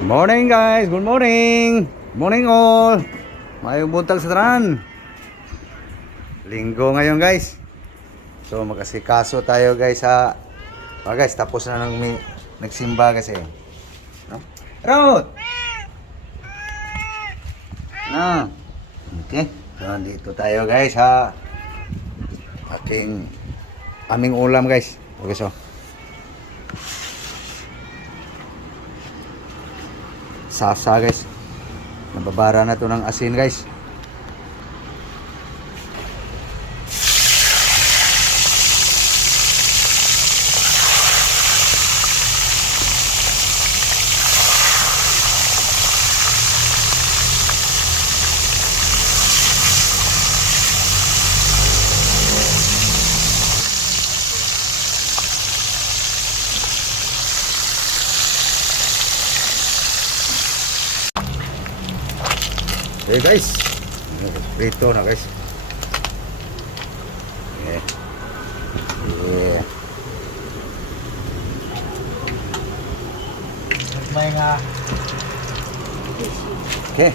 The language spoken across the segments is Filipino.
Morning guys, good morning. Morning all. Mayong buntag sa tanan. Linggo ngayon guys. So makasikaso tayo guys sa guys, tapos na nang nagsimba kasi. No? Rod. Na. Okay. So dito tayo guys ha. Aming ulam guys. Okay so. Sasa guys, nababara na to ng asin guys. Okay guys, prito na guys. Yeah. Yeah. Okay,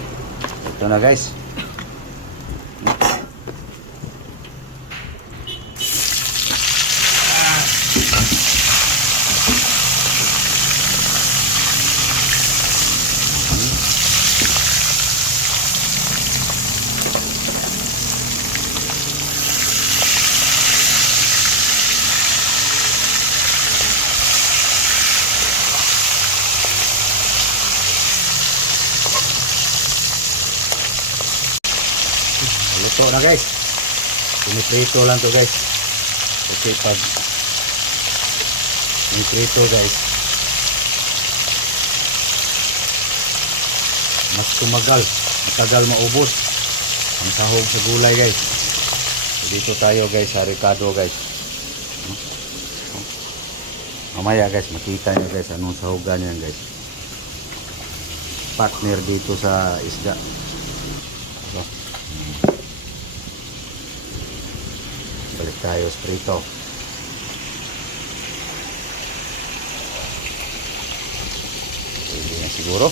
ito na guys. Luto na guys. Piniprito lang to guys. Kasi pag piniprito guys, mas tumagal, matagal maubos ang sahog sa gulay guys. So, dito tayo guys sa Ricardo guys. Mamaya guys, makita nyo guys anong sahogan yan guys. Partner dito sa isda. So, balik tayo sa prito. Pwede na siguro.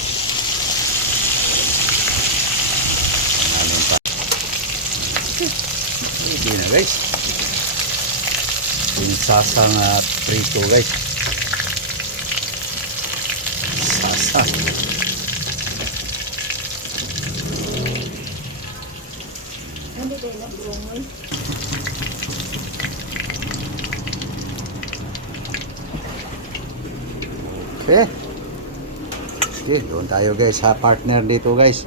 Ano pa? Pwede na guys. Yung sasang prito guys. Sasa. Hindi kayo nag-uungoy. Okay. Sige, doon tayo guys sa partner dito guys.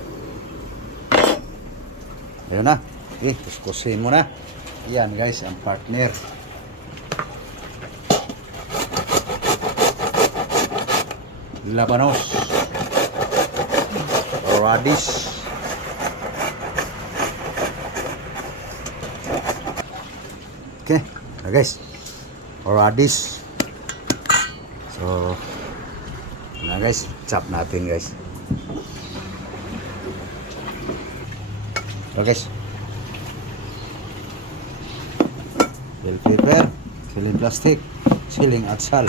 Ayun na. Okay, kuskusin mo na. Yan guys, ang partner. Labanos. Radish. Okay, na guys. Radish. So, na guys, chop natin guys. So guys, bell pepper, siling plastic, siling atsal.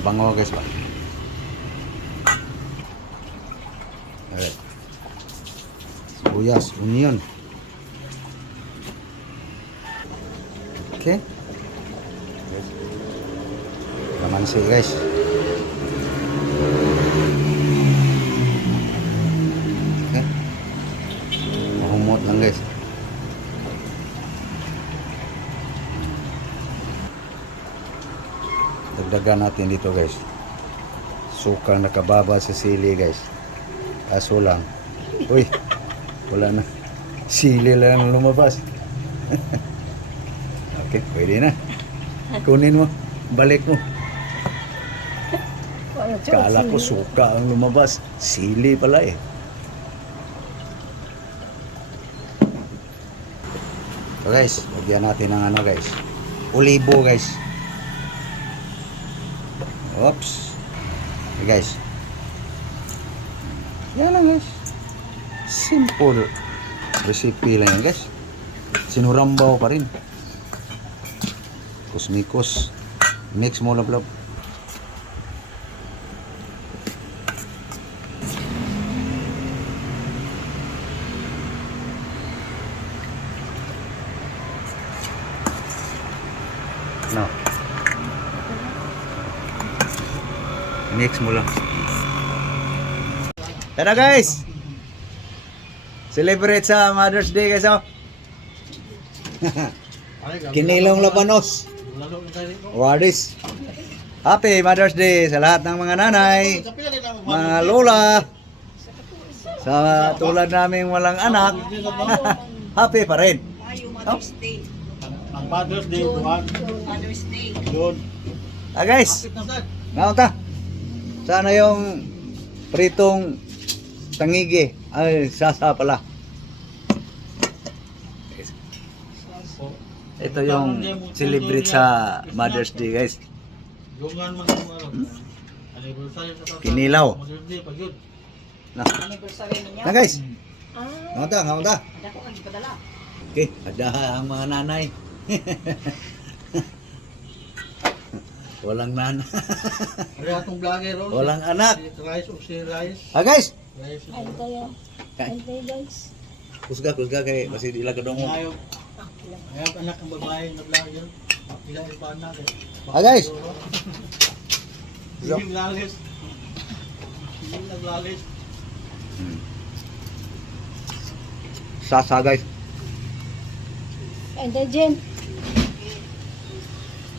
Mabango guys ba? Alright. Sibuyas, onion. Okay. Lamansi guys. Okay. Mahumot lang guys. Dagdagan natin dito guys. Sukang nakababa sa sili guys. Kaso lang. Uy, wala na. Sili lang ang lumabas. Okay, pwede na. Kunin mo. Balik mo. Kala ko suka ang lumabas. Sili pala eh. So guys, lagyan natin ng ano guys. Olibo guys. Oops. Okay guys. Yan lang guys. Simple recipe lang yan guys. Sinurambaw pa rin. Kusmikos. Mix mo lang. No. Mix mo lang. Tara guys! Celebrate sa Mother's Day guys oh. Kinilong Labanos. Wadis. Happy Mother's Day sa lahat ng mga nanay, mga lola. Sa tulad naming walang anak. Happy pa rin. Mother's Day. Ang Father's Day, Juan. Mother's Day. Yun. Ah guys, naunta. Sana yung pritong tangigi. Ay, sasa pala. Ito yung celebrate sa Mother's Day guys. Dungan mo ng anniversary sa tatay. Kinilaw. Mother's Day, pag yun. Na, Anniversary niya. na guys. Ah, Naunta. ada ko kang ipadala. Okay, ada ang mga nanay. Walang nanay. Kaya atong vlogger, oh. Walang anak. Si Rice o si Rice. Ah guys, Rice. Antay guys. kusga kay masih di laga dongo. Ngayon, ngayon anak ng babae na vlogger. Ilang ipan natin. Ah guys. Hindi naglalis. Hindi naglalis. Sasa guys. Antay Jen.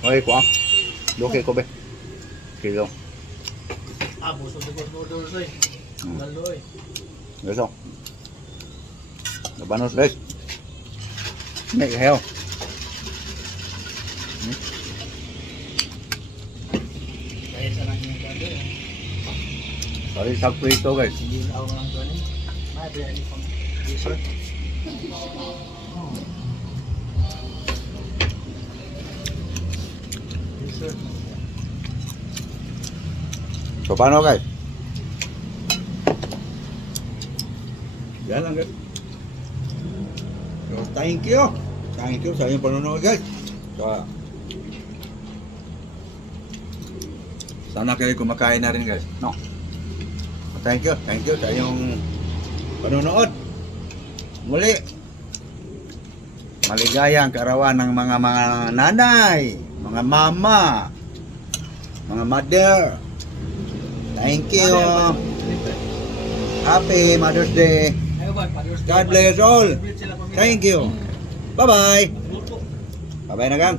Oy ko ah. Doke ko be. Kilo. Ah, buso de noodles eh. Lalo eh. Guys oh. Labanos guys. Make hell. Kaya sa nang yung gabi eh. Sorry sa prito guys. Hindi na ako lang doon eh. May biyahe pang dessert. Dessert. So paano guys? Yan lang guys. So, thank you. Thank you sa inyong panonood guys. So, sana kayo kumakain na rin guys. No. Thank you sa inyong panonood. Muli. Maligayang kaarawan ng mga nanay, mga mama, mga mother. Thank you. Happy Mother's Day. God bless all. Thank you. Bye-bye. Bye-bye na gang.